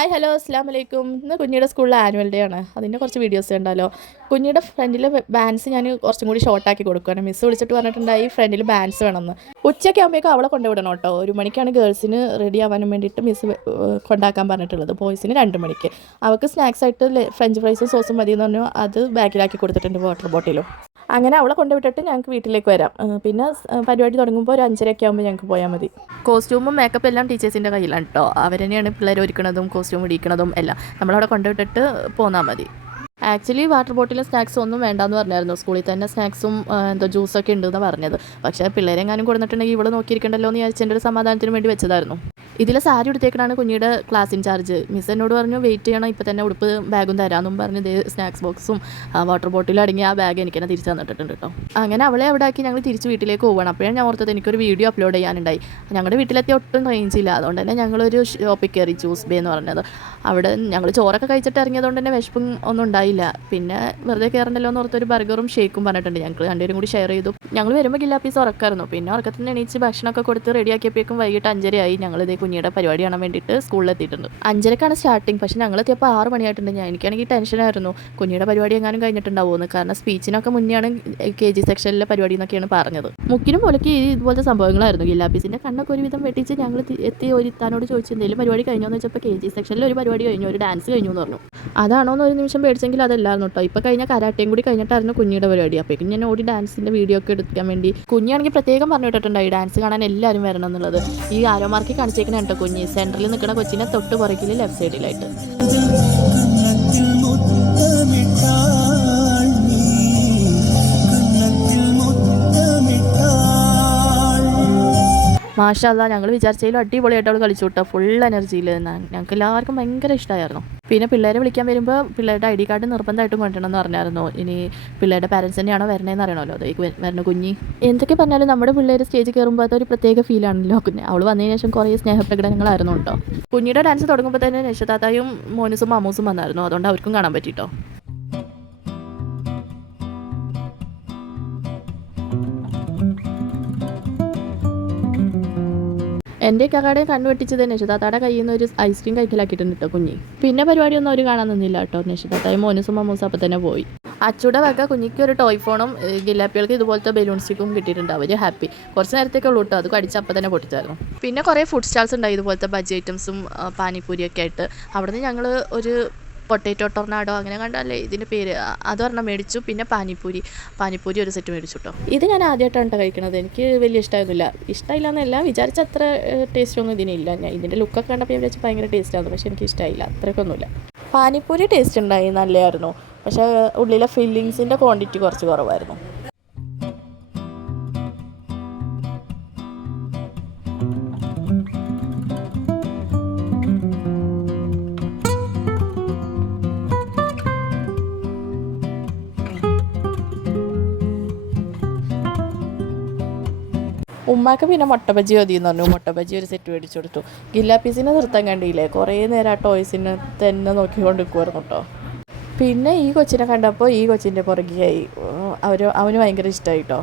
Hi hello അസ്സാം വലൈക്കും. ഇന്ന് കുഞ്ഞിയുടെ സ്കൂളിലെ ആനുവൽ ഡേ ആണ്. അതിൻ്റെ കുറച്ച് വീഡിയോസ് ഉണ്ടല്ലോ. കുഞ്ഞിയുടെ ഫ്രണ്ടിൽ ബാൻസ് ഞാൻ കുറച്ചും കൂടി ഷോർട്ടാക്കി കൊടുക്കുകയാണ്. മിസ്സ് വിളിച്ചിട്ട് പറഞ്ഞിട്ടുണ്ടായി ഫ്രണ്ടിൽ ബാൻസ് വേണമെന്ന്. ഉച്ചയ്ക്ക് ആകുമ്പോഴേക്കും അവളെ കൊണ്ടുവിടണം കേട്ടോ. 1 മണിക്കാണ് ഗേൾസിന് റെഡി ആവാനും വേണ്ടിയിട്ട് മിസ്സ് കൊണ്ടാക്കാൻ പറഞ്ഞിട്ടുള്ളത്. ബോയ്സിന് 2 മണിക്ക്. അവൾക്ക് സ്നാക്സ് ആയിട്ട് ഫ്രഞ്ച് ഫ്രൈസും സോസും മതി എന്ന് പറഞ്ഞു. അത് ബാക്കിലാക്കി കൊടുത്തിട്ടുണ്ട് വാട്ടർ ബോട്ടിലും. അങ്ങനെ അവളെ കൊണ്ടുവിട്ടിട്ട് ഞങ്ങൾക്ക് വീട്ടിലേക്ക് വരാം. പിന്നെ പരിപാടി തുടങ്ങുമ്പോൾ ഒരു 5:30 ആകുമ്പോൾ ഞങ്ങൾക്ക് പോയാൽ മതി. കോസ്റ്റ്യൂമും മേക്കപ്പ് എല്ലാം ടീച്ചേഴ്സിൻ്റെ കയ്യിലാണ് കേട്ടോ. അവർ തന്നെയാണ് പിള്ളേർ ഒരുക്കണതും കോസ്റ്റ്യൂം ഇടിക്കണതും എല്ലാം. നമ്മളവിടെ കൊണ്ടുവിട്ടിട്ട് പോന്നാൽ മതി. ആക്ച്വലി വാട്ടർ ബോട്ടിലും സ്നാക്സും ഒന്നും വേണ്ടാന്ന് പറഞ്ഞായിരുന്നു. സ്കൂളിൽ തന്നെ സ്നാക്സും എന്തോ ജ്യൂസൊക്കെ ഉണ്ടെന്ന് പറഞ്ഞത്. പക്ഷേ പിള്ളേരെങ്ങാനും കൊടുത്തിട്ടുണ്ടെങ്കിൽ ഇവിടെ നോക്കിയിരിക്കണ്ടല്ലോ എന്ന് വിചാരിച്ചതിൻ്റെ ഒരു സമാധാനത്തിന് വേണ്ടി വെച്ചതായിരുന്നു. ഇതിൽ സാരി എടുത്തേക്കണാണ് കുഞ്ഞിയുടെ ക്ലാസ് ഇൻചാർജ്. മിസ് എന്നോട് പറഞ്ഞു വെയിറ്റ് ചെയ്യണം, ഇപ്പോൾ തന്നെ ഉടുപ്പ് ബാഗും തരാമെന്നും പറഞ്ഞ് ഇതേ സ്നാക്സ് ബോക്സും വാട്ടർ ബോട്ടിലും അടങ്ങിയ ആ ബാഗ് എനിക്ക് തന്നെ തിരിച്ചു തന്നിട്ടുണ്ട് കേട്ടോ. അങ്ങനെ അവളെ അവിടെ ആക്കി ഞങ്ങൾ തിരിച്ച് വീട്ടിലേക്ക് പോകണം. അപ്പോഴാണ് ഞാൻ ഓർത്തത് എനിക്കൊരു വീഡിയോ അപ്ലോഡ് ചെയ്യാനുണ്ടായി. ഞങ്ങളുടെ വീട്ടിലെത്തി ഒട്ടും റേഞ്ചില്ല. അതുകൊണ്ട് തന്നെ ഞങ്ങളൊരു ഷോപ്പിൽ കയറി, ജ്യൂസ് ബേ എന്ന് പറഞ്ഞത്. അവിടെ ഞങ്ങൾ ചോറൊക്കെ കഴിച്ചിട്ട് ഇറങ്ങിയതുകൊണ്ട് തന്നെ വിശപ്പും ഒന്നും ഉണ്ടായില്ല. പിന്നെ വെറുതെ കയറണ്ടല്ലോ എന്ന് ഓർത്തൊരു ബർഗറും ഷേക്കും പറഞ്ഞിട്ടുണ്ട്. ഞങ്ങൾ രണ്ടുപേരും കൂടി ഷെയർ ചെയ്തു. ഞങ്ങൾ വരുമ്പോൾ ഗില്ലാ പീസ് ഉറക്കായിരുന്നു. പിന്നെ ഉറക്കത്തിൽ നിന്ന് എണീച്ച് ഭക്ഷണമൊക്കെ കൊടുത്ത് റെഡിയാക്കിയപ്പോഴേക്കും വൈകിട്ട് 5:30 ആയി. ഞങ്ങളിതേ കുഞ്ഞിയുടെ പരിപാടി കാണാൻ വേണ്ടിയിട്ട് സ്കൂളിലെത്തിയിട്ടുണ്ട്. 5:30ക്കാണ് സ്റ്റാർട്ടിങ്. പക്ഷേ ഞങ്ങളെത്തിയപ്പോൾ 6 മണിയായിട്ടുണ്ട്. എനിക്കാണെങ്കിൽ ടെൻഷനായിരുന്നു കുഞ്ഞിയുടെ പരിപാടി എങ്ങാനും കഴിഞ്ഞിട്ടുണ്ടാവുമെന്ന്. കാരണം സ്പീച്ചിനൊക്കെ മുന്നെയാണ് KG സെക്ഷനിലെ പരിപാടി എന്നൊക്കെയാണ് പറഞ്ഞത്. മുക്കിനും പോലൊക്കെ ഇതുപോലത്തെ സംഭവങ്ങളായിരുന്നു. ഗില്ലാ പീസിൻ്റെ കണ്ണൊക്കെ ഒരുവിധം വെട്ടിച്ച് ഞങ്ങൾ എത്തി ഒരുത്താനോട് ചോദിച്ചു എന്തെങ്കിലും പരിപാടി കഴിഞ്ഞോ എന്ന് വെച്ചപ്പോൾ KG സെക്ഷനിൽ ഒരു പരിപാടി കഴിഞ്ഞു, ഒരു ഡാൻസ് കഴിഞ്ഞു എന്ന് പറഞ്ഞു. അതാണോ എന്ന് ഒരു നിമിഷം പേടിച്ചെങ്കിൽ അതല്ലായിരുന്നു കേട്ടോ. ഇപ്പോൾ കഴിഞ്ഞ കരാട്ടയും കൂടി കഴിഞ്ഞിട്ടായിരുന്നു കുഞ്ഞിയുടെ പരിപാടി. അപ്പോഴേക്കും ഞാൻ ഓടി ഡാൻസിൻ്റെ വീഡിയോ ഒക്കെ എടുക്കാൻ വേണ്ടി കുഞ്ഞാണെങ്കിൽ പ്രത്യേകം പറഞ്ഞു വിട്ടിട്ടുണ്ടായി ഡാൻസ് കാണാൻ എല്ലാവരും വരണം എന്നുള്ളത്. ഈ ആരോ മാർക്ക് കാണിച്ചേക്കണ കേട്ടോ കുഞ്ഞ് സെൻറ്ററിൽ നിൽക്കുന്ന കൊച്ചിനെ തൊട്ട് പുറകിൽ ലെഫ്റ്റ് സൈഡിലായിട്ട്. മാഷാ അല്ലാ, ഞങ്ങൾ വിചാരിച്ചതിലും അടിപൊളിയായിട്ട് അവൾ കളിച്ചു വിട്ടോ. ഫുൾ എനർജിയിൽ ഞങ്ങൾക്ക് എല്ലാവർക്കും ഭയങ്കര ഇഷ്ടമായിരുന്നു. പിന്നെ പിള്ളേരെ വിളിക്കാൻ വരുമ്പോൾ പിള്ളേരുടെ ID കാർഡ് നിർബന്ധമായിട്ടും കൊണ്ടുവരണം എന്ന് പറഞ്ഞായിരുന്നു. ഇനി പിള്ളേരുടെ പാരൻസ് തന്നെയാണോ വരണേന്ന് അറിയണമല്ലോ. അതേക്ക് വരണ കുഞ്ഞി എന്തൊക്കെ പറഞ്ഞാലും നമ്മുടെ പിള്ളേർ സ്റ്റേജിൽ കയറുമ്പോൾ അതൊരു പ്രത്യേക ഫീലാണല്ലോ. പിന്നെ അവൾ വന്നതിന് ശേഷം കുറേ സ്നേഹപ്രകടനങ്ങളായിരുന്നു കേട്ടോ. കുഞ്ഞിയുടെ ഡാൻസ് തുടങ്ങുമ്പോൾ തന്നെ നിഷതാത്തായും മോനുസും മാമൂസും വന്നായിരുന്നു. അതുകൊണ്ട് അവർക്കും കാണാൻ പറ്റിട്ടോ. എൻ്റെ കടയെ കണ്ണുവെട്ടിച്ചത് നിഷിതാത്താടെ കയ്യിൽ നിന്ന് ഒരു ഐസ്ക്രീം കഴിക്കലാക്കിയിട്ടുണ്ട് കേട്ടോ കുഞ്ഞി. പിന്നെ പരിപാടിയൊന്നും അവർ കാണാൻ നിന്നില്ല കേട്ടോ. നിഷിതാത്തായും മോനുസും മമ്മൂസും അപ്പം തന്നെ പോയി. അച്ചുടെ വക കുഞ്ഞിക്ക് ഒരു ടോയ് ഫോണും ഗില്ലാപ്പികൾക്ക് ഇതുപോലത്തെ ബലൂൺ സ്റ്റിക്കും കിട്ടിയിട്ടുണ്ട്. അവർ ഹാപ്പി. കുറച്ച് നേരത്തേക്ക് ഉള്ളൂ കേട്ടോ. അത് കടിച്ച് അപ്പം തന്നെ പൊട്ടിച്ചായിരുന്നു. പിന്നെ കുറേ ഫുഡ് സ്റ്റാൾസ് ഉണ്ടായി ഇതുപോലത്തെ ബജ്ജി ഐറ്റംസും പാനിപ്പൂരിയൊക്കെ ആയിട്ട്. അവിടെ നിന്ന് ഞങ്ങൾ ഒരു പൊട്ടേറ്റോ ടൊർണാഡോ അങ്ങനെ കണ്ടല്ലേ ഇതിൻ്റെ പേര്, അതൊരെണ്ണം മേടിച്ചു. പിന്നെ പാനിപ്പൂരി ഒരു സെറ്റ് മേടിച്ചു കേട്ടോ. ഇത് ഞാൻ ആദ്യമായിട്ടാണ് കേട്ടോ കഴിക്കണത്. എനിക്ക് വലിയ ഇഷ്ടമായിരുന്നില്ല. ഇഷ്ടമില്ല എന്നല്ല, വിചാരിച്ച അത്ര ടേസ്റ്റൊന്നും ഇതിനില്ല. ഞാൻ ഇതിൻ്റെ ലുക്കൊക്കെ കണ്ടപ്പോൾ ഞാൻ വിചാരിച്ച് ഭയങ്കര ടേസ്റ്റായിരുന്നു. പക്ഷേ എനിക്ക് ഇഷ്ടമായില്ല, അത്രയ്ക്കൊന്നുമില്ല. പാനിപ്പൂരി ടേസ്റ്റ് ഉണ്ടായി, നല്ലതായിരുന്നു. പക്ഷേ ഉള്ളിലെ ഫില്ലിങ്സിൻ്റെ ക്വാണ്ടിറ്റി കുറച്ച് കുറവായിരുന്നു. ഉമ്മാക്ക് പിന്നെ മുട്ട ബജ്ജി മതി എന്ന് പറഞ്ഞു. മുട്ട ബജ്ജി ഒരു സെറ്റ് മേടിച്ചു കൊടുത്തു. ഗില്ലാ പീസിനെ നിർത്താൻ കണ്ടില്ലേ, കുറേ നേരം ആ ടോയ്സിനെ തന്നെ നോക്കിക്കൊണ്ട് നിൽക്കുമായിരുന്നു കേട്ടോ. പിന്നെ ഈ കൊച്ചിനെ കണ്ടപ്പോൾ ഈ കൊച്ചിൻ്റെ പുറകെയായി. അവന് ഭയങ്കര ഇഷ്ടമായി കേട്ടോ.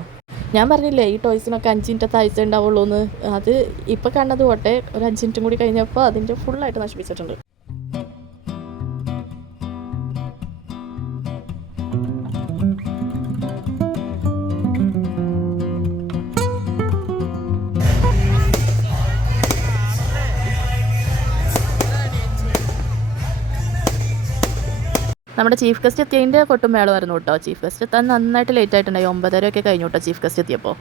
ഞാൻ പറഞ്ഞില്ലേ ഈ ടോയ്സിനൊക്കെ 5 മിനിറ്റത്തെ ആഴ്ച ഉണ്ടാവുള്ളൂ എന്ന്. അത് ഇപ്പോൾ കണ്ടത് പോട്ടെ, ഒരു 5 മിനിറ്റും കൂടി കഴിഞ്ഞപ്പോൾ അതിൻ്റെ ഫുള്ളായിട്ട് നശിപ്പിച്ചിട്ടുണ്ട്. നമ്മുടെ ചീഫ് ഗസ്റ്റ് എത്തിയതിൻ്റെ കൊട്ടും മേളമായിരുന്നു കേട്ടോ. ചീഫ് ഗസ്റ്റ് എത്താൻ നന്നായിട്ട് ലേറ്റ് ആയിട്ടുണ്ടായി. 9:30 ഒക്കെ കഴിഞ്ഞു കേട്ടോ ചീഫ് ഗസ്റ്റ് എത്തിയപ്പോൾ.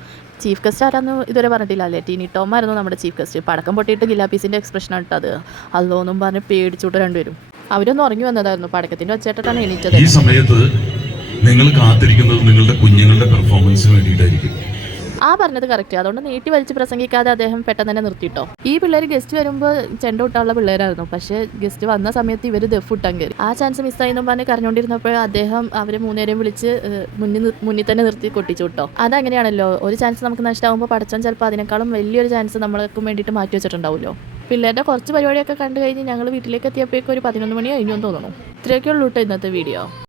ചീഫ് ഗസ്റ്റ് ആരാന്ന് ഇതുവരെ പറഞ്ഞിട്ടില്ല അല്ലേ. ടീനി ടോം ആയിരുന്നു നമ്മുടെ ചീഫ് ഗസ്റ്റ്. പടക്കം പൊട്ടിയിട്ട് ഗില്ലാ പീസിൻ്റെ എക്സ്പ്രഷനാണ് ഇട്ടത്. അല്ലോന്നും പറഞ്ഞ് പേടിച്ചുവിട്ട് രണ്ടുപേരും. അവരൊന്നും ഉറങ്ങി വന്നതായിരുന്നു. പടക്കത്തിൻ്റെ ഒച്ചയായിട്ടാണ് എണീറ്റത്. ഈ സമയത്ത് നിങ്ങൾ കാത്തിരിക്കുന്നത് നിങ്ങളുടെ കുഞ്ഞുങ്ങളുടെ പെർഫോമൻസിന് വേണ്ടിയിട്ടായിരിക്കും. പറഞ്ഞത് കറക്റ്റ്. അതുകൊണ്ട് നീട്ടി വലിച്ച് പ്രസംഗിക്കാതെ അദ്ദേഹം പെട്ടെന്ന് തന്നെ നിർത്തിയിട്ടോ. ഈ പിള്ളേർ ഗസ്റ്റ് വരുമ്പോൾ ചെണ്ട വിട്ടാനുള്ള പിള്ളേരായിരുന്നു. പക്ഷേ ഗസ്റ്റ് വന്ന സമയത്ത് ഇവർ ദഫ് ഇട്ടാൻ കയറി. ആ ചാൻസ് മിസ്സായെന്നും പറഞ്ഞ് കരഞ്ഞുകൊണ്ടിരുന്നപ്പോൾ അദ്ദേഹം അവരെ 3 പേരെയും വിളിച്ച് മുന്നിൽ തന്നെ നിർത്തി കൊട്ടിച്ചു കേട്ടോ. അതങ്ങനെയാണല്ലോ, ഒരു ചാൻസ് നമുക്ക് നഷ്ടമാകുമ്പോൾ പടച്ചോൻ ചിലപ്പോൾ അതിനേക്കാളും വലിയൊരു ചാൻസ് നമ്മൾക്ക് വേണ്ടിയിട്ട് മാറ്റി വെച്ചിട്ടുണ്ടാവുമല്ലോ. പിള്ളേരുടെ കുറച്ച് പരിപാടിയൊക്കെ കണ്ടു കഴിഞ്ഞ് ഞങ്ങൾ വീട്ടിലേക്ക് എത്തിയപ്പോഴേക്കും ഒരു 11 മണി കഴിഞ്ഞു എന്ന് തോന്നുന്നു. ഇത്രയൊക്കെ ഉള്ളൂ കേട്ടോ ഇന്നത്തെ വീഡിയോ.